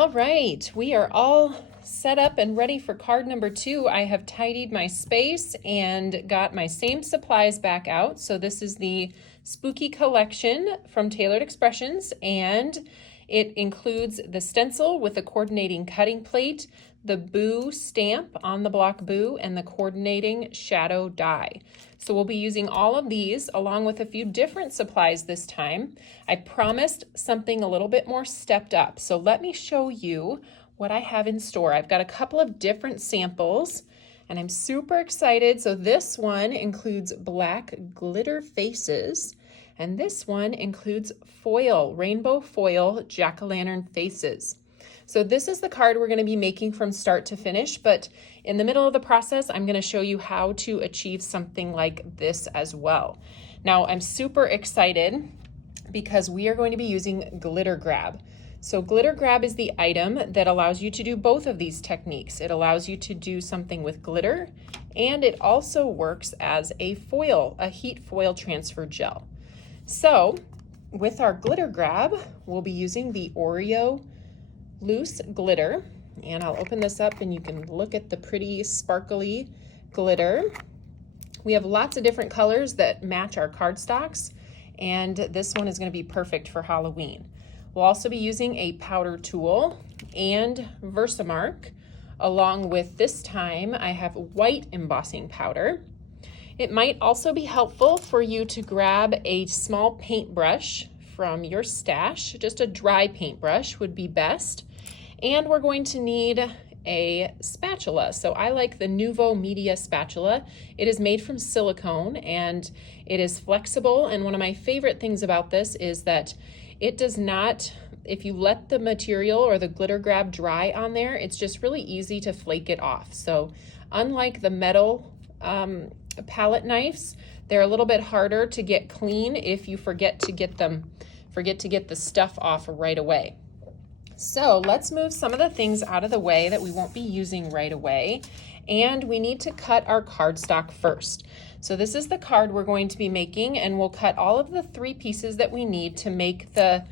All right, we are all set up and ready for card number 2. I have tidied my space and got my same supplies back out. So this is the Spooky Collection from Tailored Expressions, and it includes the stencil with the coordinating cutting plate, the boo stamp on the block boo, and the coordinating shadow die. So we'll be using all of these along with a few different supplies this time. I promised something a little bit more stepped up. So let me show you what I have in store. I've got a couple of different samples and I'm super excited. So this one includes black glitter faces, and this one includes foil, rainbow foil jack-o'-lantern faces. So this is the card we're going to be making from start to finish, but in the middle of the process, I'm going to show you how to achieve something like this as well. Now, I'm super excited because we are going to be using Glitter Grab. So Glitter Grab is the item that allows you to do both of these techniques. It allows you to do something with glitter, and it also works as a foil, a heat foil transfer gel. So with our Glitter Grab, we'll be using the Oreo loose glitter, and I'll open this up and you can look at the pretty sparkly glitter. We have lots of different colors that match our cardstocks, and this one is going to be perfect for Halloween. We'll also be using a powder tool and Versamark, along with, this time I have white embossing powder. It might also be helpful for you to grab a small paintbrush from your stash. Just a dry paintbrush would be best. And we're going to need a spatula. So I like the Nuvo Media spatula. It is made from silicone and it is flexible. And one of my favorite things about this is that it does not, if you let the material or the Glitter Grab dry on there, it's just really easy to flake it off. So unlike the metal palette knives, they're a little bit harder to get clean if you forget to get the stuff off right away. So let's move some of the things out of the way that we won't be using right away. And we need to cut our cardstock first. So this is the card we're going to be making, and we'll cut all of the 3 pieces that we need to make to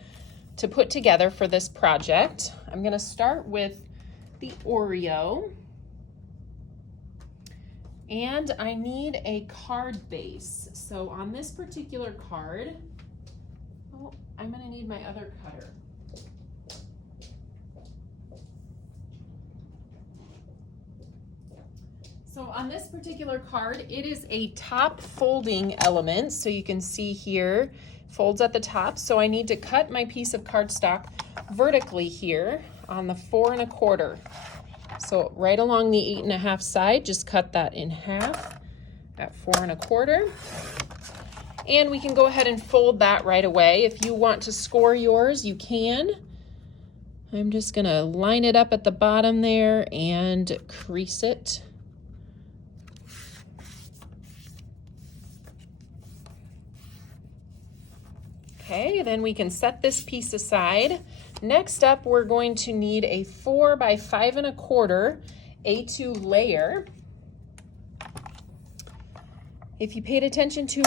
put together for this project. I'm gonna start with the Oreo. And I need a card base. So on this particular card, oh, I'm gonna need my other cutter. So on this particular card, it is a top folding element. So you can see here, folds at the top. So I need to cut my piece of cardstock vertically here on the 4 1/4. So right along the 8 1/2 side, just cut that in half at 4 1/4. And we can go ahead and fold that right away. If you want to score yours, you can. I'm just gonna line it up at the bottom there and crease it. Okay, then we can set this piece aside. Next up, we're going to need a 4 by 5 1/4 A2 layer. If you paid attention to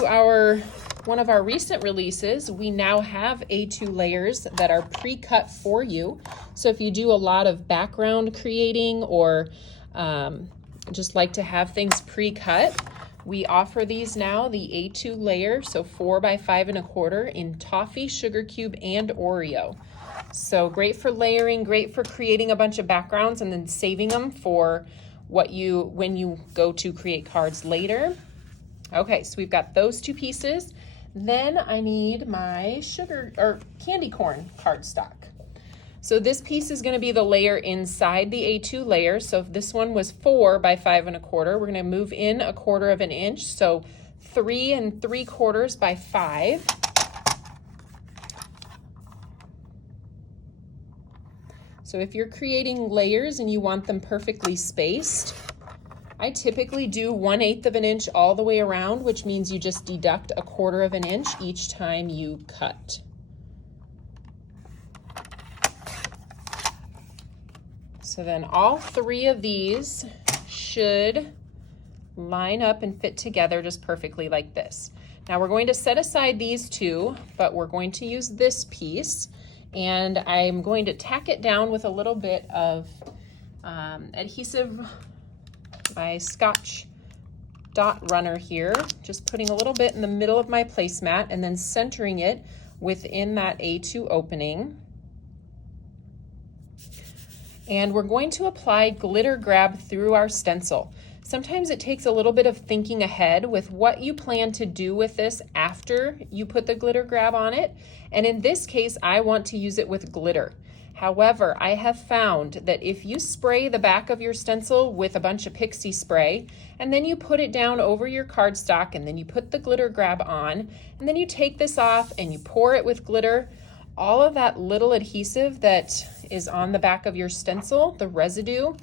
one of our recent releases, we now have A2 layers that are pre-cut for you. So if you do a lot of background creating or just like to have things pre-cut, we offer these now, the A2 layer, so 4 by 5 1/4 in toffee, sugar cube, and Oreo. So great for layering, great for creating a bunch of backgrounds and then saving them for when you go to create cards later. Okay, so we've got those 2 pieces. Then I need my candy corn cardstock. So this piece is going to be the layer inside the A2 layer. So if this one was 4 by 5 1/4, we're going to move in 1/4 of an inch. So 3 3/4 by 5. So if you're creating layers and you want them perfectly spaced, I typically do 1/8 of an inch all the way around, which means you just deduct 1/4 of an inch each time you cut. So then all 3 of these should line up and fit together just perfectly like this. Now we're going to set aside these 2, but we're going to use this piece And I'm going to tack it down with a little bit of adhesive by Scotch dot runner here, just putting a little bit in the middle of my placemat and then centering it within that A2 opening. And we're going to apply glitter grab through our stencil. Sometimes it takes a little bit of thinking ahead with what you plan to do with this after you put the glitter grab on it. And in this case, I want to use it with glitter. However, I have found that if you spray the back of your stencil with a bunch of pixie spray, and then you put it down over your cardstock, and then you put the glitter grab on, and then you take this off and you pour it with glitter, all of that little adhesive that is on the back of your stencil, the residue,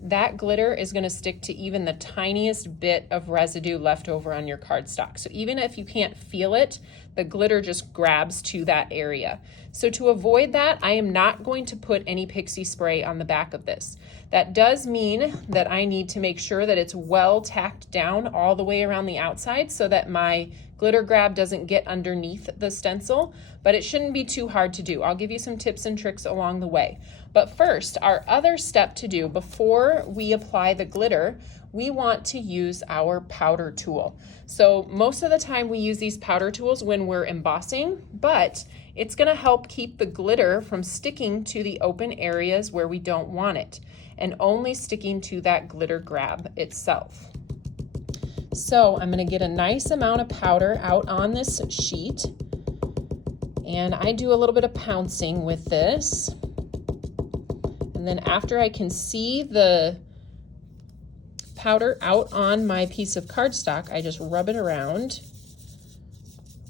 that glitter is going to stick to even the tiniest bit of residue left over on your cardstock. So even if you can't feel it, the glitter just grabs to that area. So to avoid that, I am not going to put any pixie spray on the back of this. That does mean that I need to make sure that it's well tacked down all the way around the outside so that my glitter grab doesn't get underneath the stencil, but it shouldn't be too hard to do. I'll give you some tips and tricks along the way. But first, our other step to do before we apply the glitter, we want to use our powder tool. So most of the time we use these powder tools when we're embossing, but it's going to help keep the glitter from sticking to the open areas where we don't want it, and only sticking to that glitter grab itself. So I'm going to get a nice amount of powder out on this sheet, and I do a little bit of pouncing with this. And then after I can see the powder out on my piece of cardstock, I just rub it around.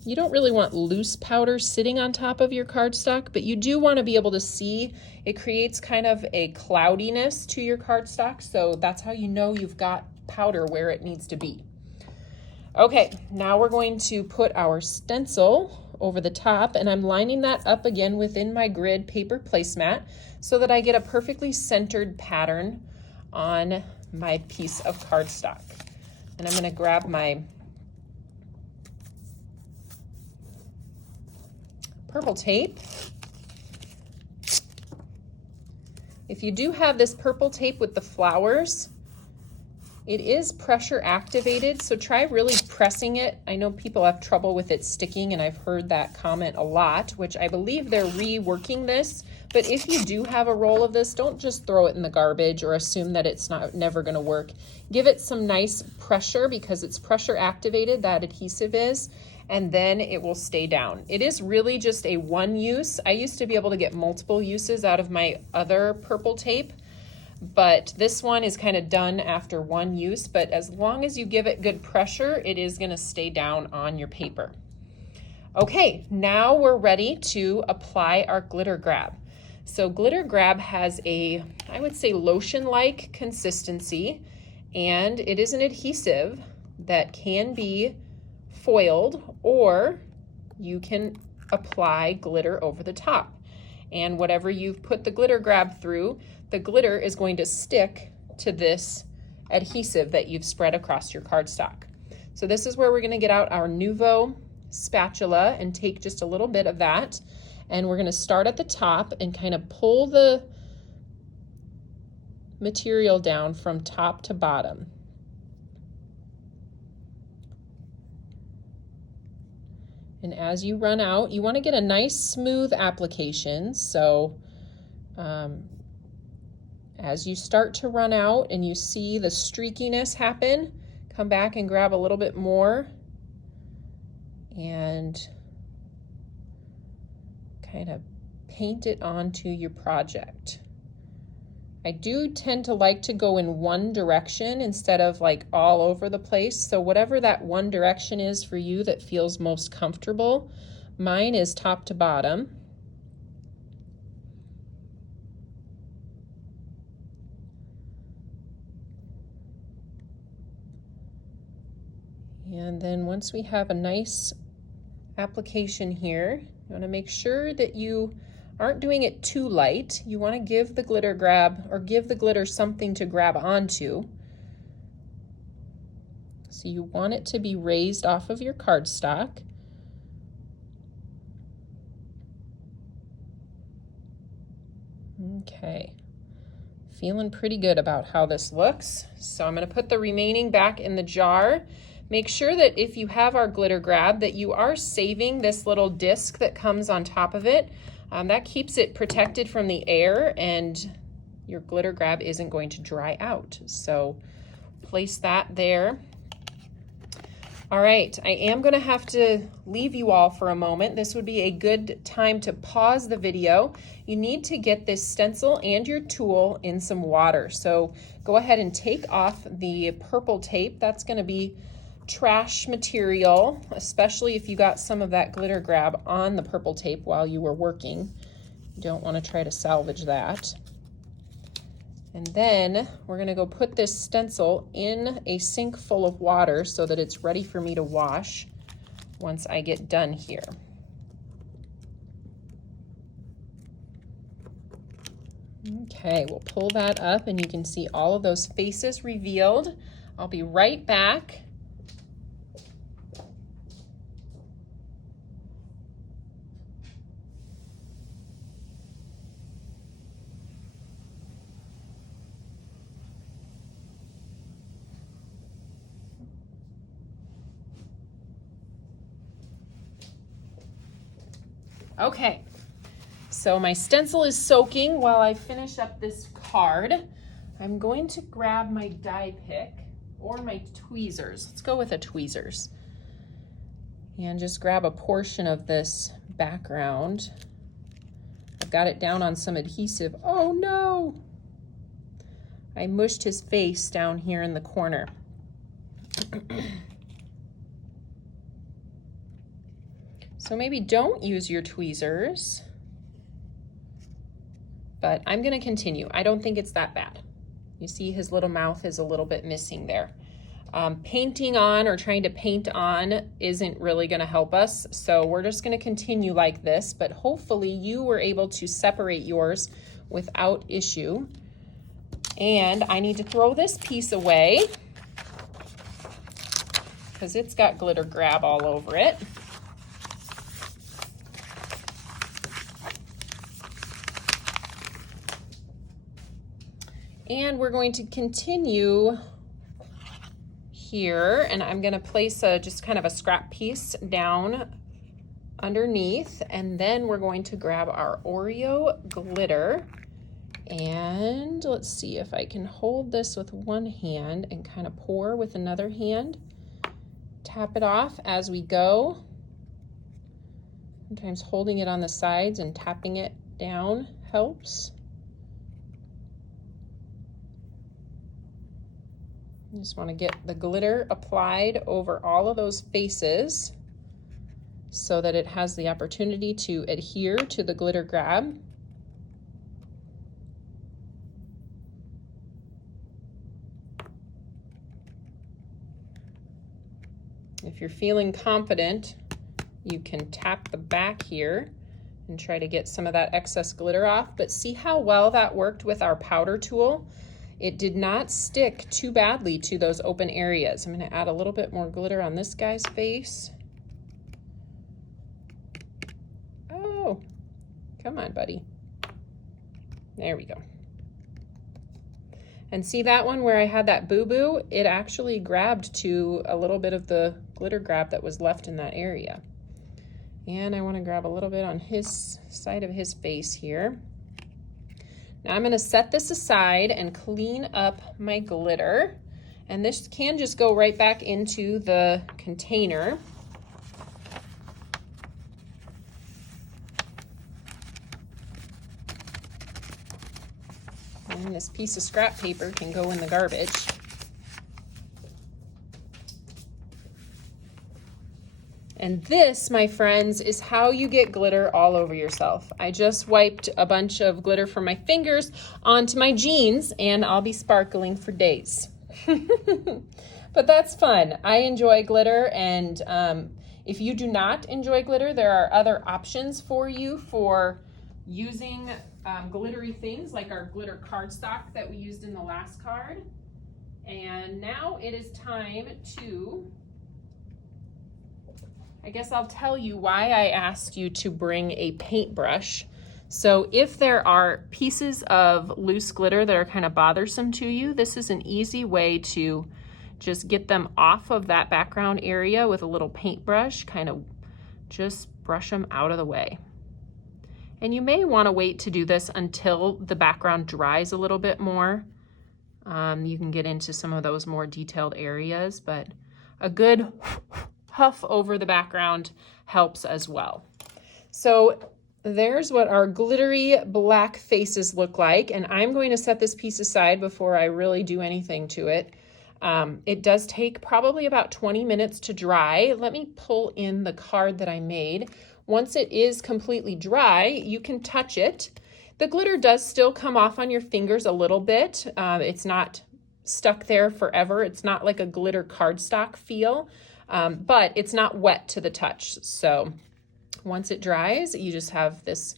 You don't really want loose powder sitting on top of your cardstock, but you do want to be able to see. It creates kind of a cloudiness to your cardstock, so that's how you know you've got powder where it needs to be. Okay, now we're going to put our stencil over the top, and I'm lining that up again within my grid paper placemat so that I get a perfectly centered pattern on my piece of cardstock. And I'm going to grab my purple tape. If you do have this purple tape with the flowers, it is pressure activated, so try really pressing it. I know people have trouble with it sticking, and I've heard that comment a lot, which I believe they're reworking this. But if you do have a roll of this, don't just throw it in the garbage or assume that it's never going to work. Give it some nice pressure because it's pressure activated, that adhesive is, and then it will stay down. It is really just a one use. I used to be able to get multiple uses out of my other purple tape, but this one is kind of done after one use. But as long as you give it good pressure, it is going to stay down on your paper. Okay, now we're ready to apply our glitter grab. So glitter grab has a, I would say, lotion-like consistency, and it is an adhesive that can be foiled, or you can apply glitter over the top. And whatever you've put the glitter grab through, the glitter is going to stick to this adhesive that you've spread across your cardstock. So this is where we're going to get out our Nuvo spatula and take just a little bit of that. And we're going to start at the top and kind of pull the material down from top to bottom. And as you run out, you want to get a nice smooth application. So as you start to run out and you see the streakiness happen, come back and grab a little bit more and kind of paint it onto your project. I do tend to like to go in one direction instead of like all over the place. So whatever that one direction is for you that feels most comfortable, mine is top to bottom. And then once we have a nice application here, you want to make sure that you aren't doing it too light. You want to give the glitter grab, or give the glitter something to grab onto. So you want it to be raised off of your cardstock. Okay, feeling pretty good about how this looks. So I'm going to put the remaining back in the jar. Make sure that if you have our glitter grab that you are saving this little disc that comes on top of it. That keeps it protected from the air and your glitter grab isn't going to dry out. So place that there. All right, I am gonna have to leave you all for a moment. This would be a good time to pause the video. You need to get this stencil and your tool in some water. So go ahead and take off the purple tape. That's gonna be trash material, especially if you got some of that glitter grab on the purple tape while you were working. You don't wanna try to salvage that. And then we're gonna go put this stencil in a sink full of water so that it's ready for me to wash once I get done here. Okay, we'll pull that up and you can see all of those faces revealed. I'll be right back. Okay, so my stencil is soaking while I finish up this card. I'm going to grab my die pick or my tweezers. Let's go with a tweezers. And just grab a portion of this background. I've got it down on some adhesive. Oh no! I mushed his face down here in the corner. So maybe don't use your tweezers, but I'm gonna continue. I don't think it's that bad. You see his little mouth is a little bit missing there. Painting on or trying to paint on isn't really gonna help us, so we're just gonna continue like this, but hopefully you were able to separate yours without issue. And I need to throw this piece away because it's got glitter grab all over it. And we're going to continue here, and I'm gonna place just kind of a scrap piece down underneath, and then we're going to grab our Oreo glitter, and let's see if I can hold this with one hand and kind of pour with another hand. Tap it off as we go. Sometimes holding it on the sides and tapping it down helps. You just want to get the glitter applied over all of those faces so that it has the opportunity to adhere to the glitter grab. If you're feeling confident, you can tap the back here and try to get some of that excess glitter off, but see how well that worked with our powder tool? It did not stick too badly to those open areas. I'm going to add a little bit more glitter on this guy's face. Oh, come on, buddy. There we go. And see that one where I had that boo-boo? It actually grabbed to a little bit of the glitter grab that was left in that area. And I want to grab a little bit on his side of his face here. Now I'm going to set this aside and clean up my glitter, and this can just go right back into the container. And this piece of scrap paper can go in the garbage. And this, my friends, is how you get glitter all over yourself. I just wiped a bunch of glitter from my fingers onto my jeans, and I'll be sparkling for days. But that's fun. I enjoy glitter, and if you do not enjoy glitter, there are other options for you for using glittery things like our glitter cardstock that we used in the last card. And now it is time to... I guess I'll tell you why I asked you to bring a paintbrush. So if there are pieces of loose glitter that are kind of bothersome to you, this is an easy way to just get them off of that background area with a little paintbrush, kind of just brush them out of the way. And you may want to wait to do this until the background dries a little bit more. You can get into some of those more detailed areas, but a good huff over the background helps as well. So there's what our glittery black faces look like, and I'm going to set this piece aside before I really do anything to it. It does take probably about 20 minutes to dry. Let me pull in the card that I made. Once it is completely dry, you can touch it. The glitter does still come off on your fingers a little bit. It's not stuck there forever. It's not like a glitter cardstock feel, but it's not wet to the touch. So once it dries, you just have this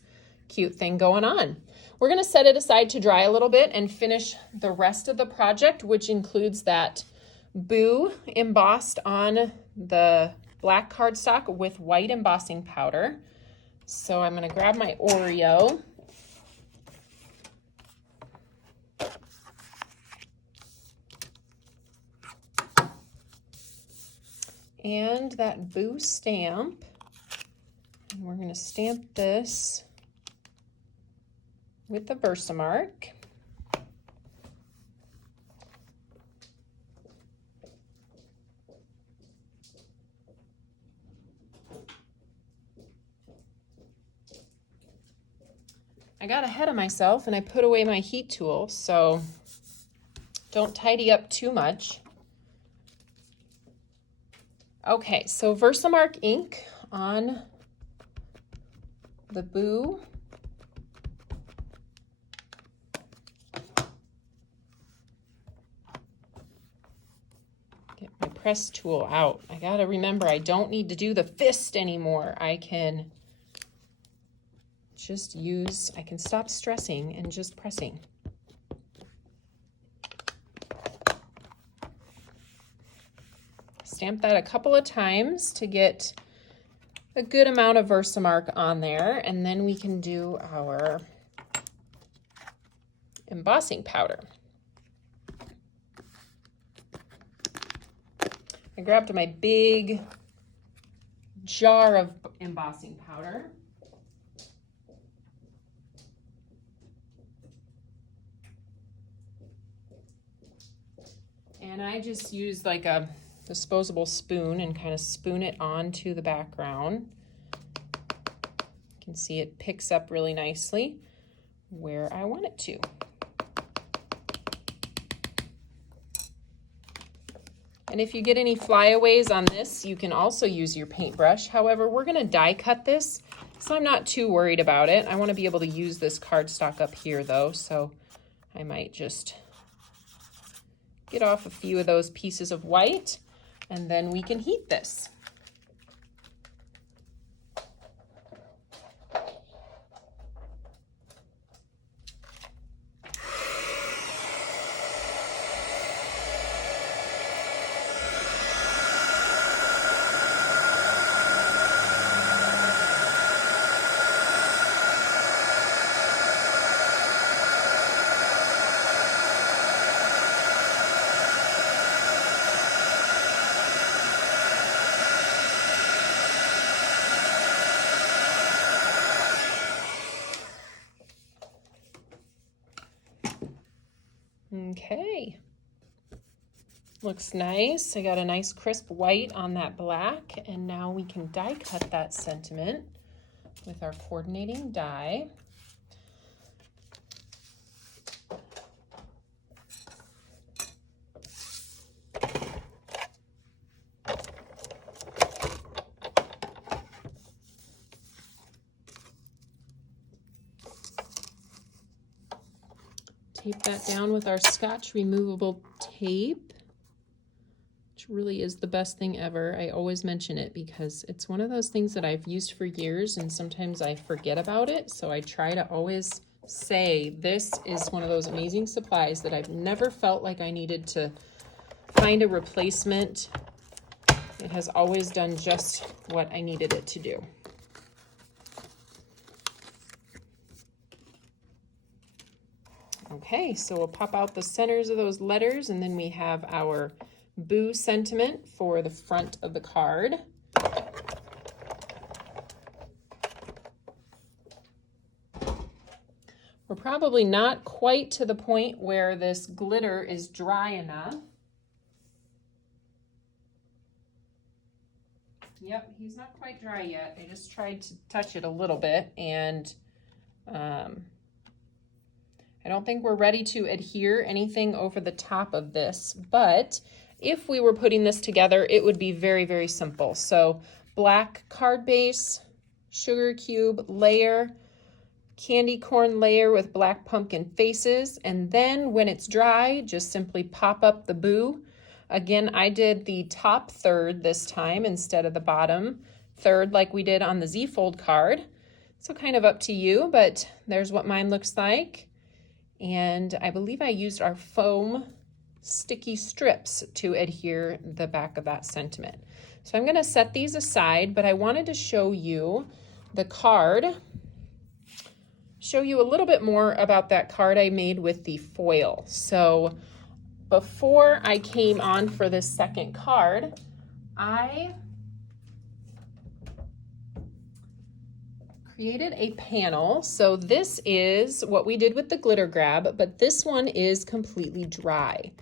cute thing going on. We're going to set it aside to dry a little bit and finish the rest of the project, which includes that boo embossed on the black cardstock with white embossing powder. So I'm going to grab my Oreo. And that boo stamp. And we're going to stamp this with the Versamark. I got ahead of myself and I put away my heat tool, so don't tidy up too much. Okay, so Versamark ink on the boo. Get my press tool out. I gotta remember I don't need to do the fist anymore. I can just use, I can stop stressing and just pressing. Stamp that a couple of times to get a good amount of Versamark on there, and then we can do our embossing powder. I grabbed my big jar of embossing powder. And I just used like a disposable spoon and kind of spoon it onto the background. You can see it picks up really nicely where I want it to. And if you get any flyaways on this, you can also use your paintbrush. However, we're going to die cut this, so I'm not too worried about it. I want to be able to use this cardstock up here though, so I might just get off a few of those pieces of white, and then we can heat this. Okay, looks nice. I got a nice crisp white on that black, and now we can die cut that sentiment with our coordinating die. Tape that down with our Scotch removable tape, which really is the best thing ever. I always mention it because it's one of those things that I've used for years and sometimes I forget about it. So I try to always say this is one of those amazing supplies that I've never felt like I needed to find a replacement. It has always done just what I needed it to do. Okay, so we'll pop out the centers of those letters, and then we have our boo sentiment for the front of the card. We're probably not quite to the point where this glitter is dry enough. Yep, he's not quite dry yet. I just tried to touch it a little bit, and I don't think we're ready to adhere anything over the top of this, but if we were putting this together, it would be very, very simple. So black card base, sugar cube layer, candy corn layer with black pumpkin faces, and then when it's dry, just simply pop up the boo. Again, I did the top third this time instead of the bottom third like we did on the Z-fold card. So kind of up to you, but there's what mine looks like. And I believe I used our foam sticky strips to adhere the back of that sentiment. So I'm gonna set these aside, but I wanted to show you the card, show you a little bit more about that card I made with the foil. So before I came on for this second card, I created a panel. So this is what we did with the glitter grab, but this one is completely dry.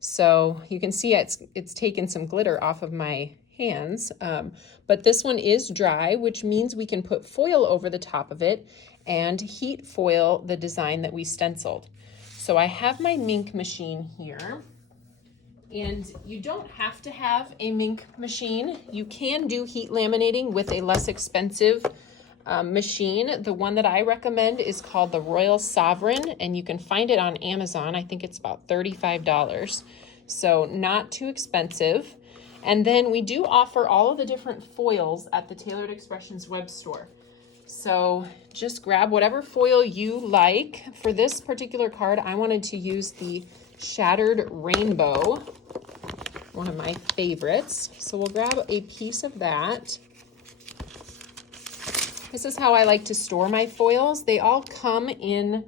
So you can see it's taken some glitter off of my hands, but this one is dry, which means we can put foil over the top of it and heat foil the design that we stenciled. So I have my Mink machine here, and you don't have to have a Mink machine. You can do heat laminating with a less expensive machine. The one that I recommend is called the Royal Sovereign, and you can find it on Amazon. I think it's about $35, so not too expensive. And then we do offer all of the different foils at the Tailored Expressions web store. So just grab whatever foil you like. For this particular card, I wanted to use the Shattered Rainbow, one of my favorites. So we'll grab a piece of that. This is how I like to store my foils. They all come in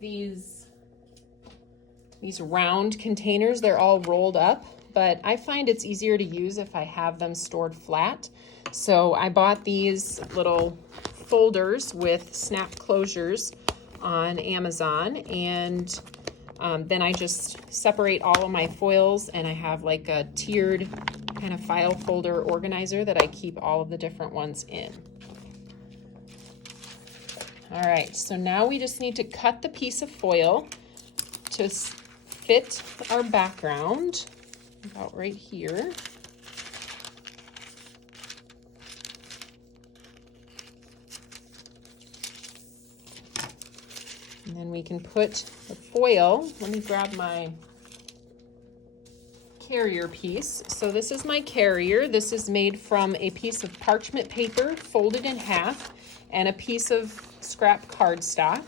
these round containers. They're all rolled up, but I find it's easier to use if I have them stored flat. So I bought these little folders with snap closures on Amazon, and then I just separate all of my foils, and I have like a tiered kind of file folder organizer that I keep all of the different ones in. All right, so now we just need to cut the piece of foil to fit our background about right here. And then we can put the foil, let me grab my carrier piece. So this is my carrier. This is made from a piece of parchment paper folded in half and a piece of scrap cardstock.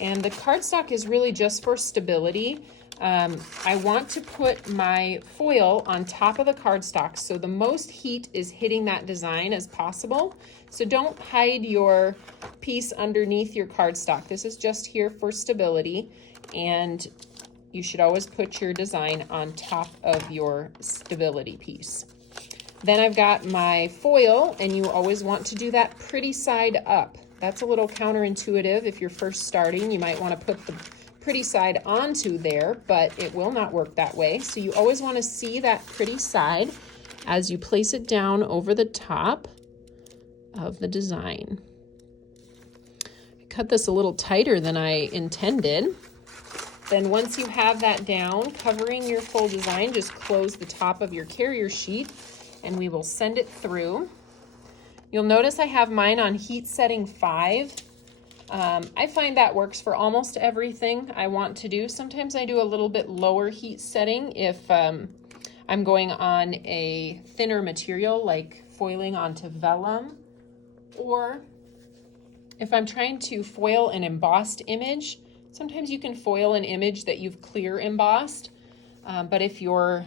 And the cardstock is really just for stability. I want to put my foil on top of the cardstock so the most heat is hitting that design as possible. So don't hide your piece underneath your cardstock. This is just here for stability, and you should always put your design on top of your stability piece. Then I've got my foil, and you always want to do that pretty side up. That's a little counterintuitive. If you're first starting, you might want to put the pretty side onto there, but it will not work that way. So you always want to see that pretty side as you place it down over the top of the design. I cut this a little tighter than I intended. Then once you have that down, covering your full design, just close the top of your carrier sheet and we will send it through. You'll notice I have mine on heat setting 5. I find that works for almost everything I want to do. Sometimes I do a little bit lower heat setting if I'm going on a thinner material like foiling onto vellum, or if I'm trying to foil an embossed image. Sometimes you can foil an image that you've clear embossed, but if your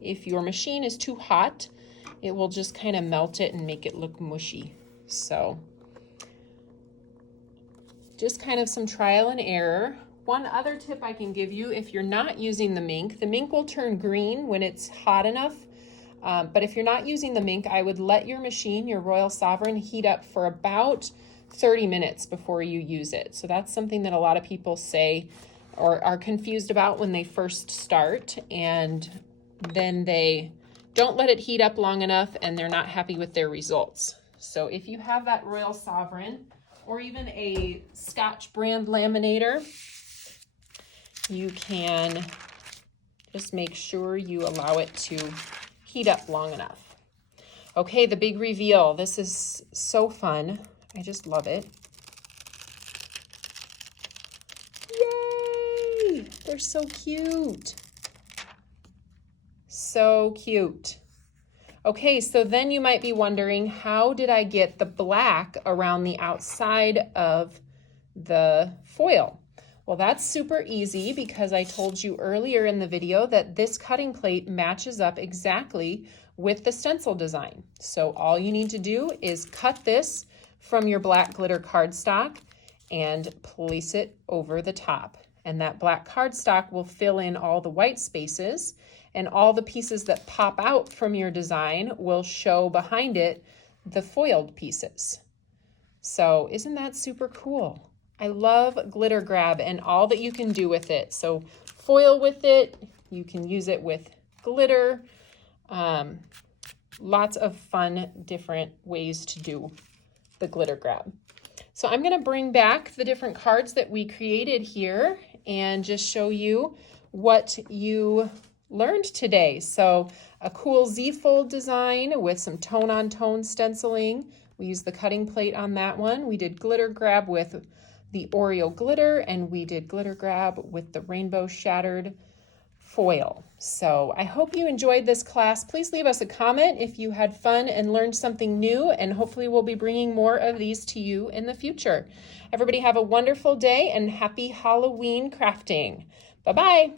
machine is too hot, it will just kind of melt it and make it look mushy. So just kind of some trial and error. one other tip I can give you, if you're not using the mink will turn green when it's hot enough. But if you're not using the mink, I would let your machine, your Royal Sovereign, heat up for about 30 minutes before you use it. So that's something that a lot of people say or are confused about when they first start, and then they don't let it heat up long enough and they're not happy with their results. So if you have that Royal Sovereign or even a Scotch brand laminator, you can just make sure you allow it to heat up long enough. Okay, the big reveal. This is so fun. I just love it. Yay! They're so cute. So cute. Okay, so then you might be wondering, how did I get the black around the outside of the foil? Well, that's super easy because I told you earlier in the video that this cutting plate matches up exactly with the stencil design. So all you need to do is cut this from your black glitter cardstock and place it over the top. And that black cardstock will fill in all the white spaces, and all the pieces that pop out from your design will show behind it the foiled pieces. So isn't that super cool? I love Glitter Grab and all that you can do with it. So foil with it, you can use it with glitter. Lots of fun different ways to do the Glitter Grab. So I'm gonna bring back the different cards that we created here and just show you what you learned today. So a cool Z-fold design with some tone-on-tone stenciling. We used the cutting plate on that one. We did Glitter Grab with the Oreo glitter, and we did Glitter Grab with the rainbow shattered foil. So I hope you enjoyed this class. Please leave us a comment if you had fun and learned something new, and hopefully we'll be bringing more of these to you in the future. Everybody have a wonderful day and happy Halloween crafting. Bye-bye.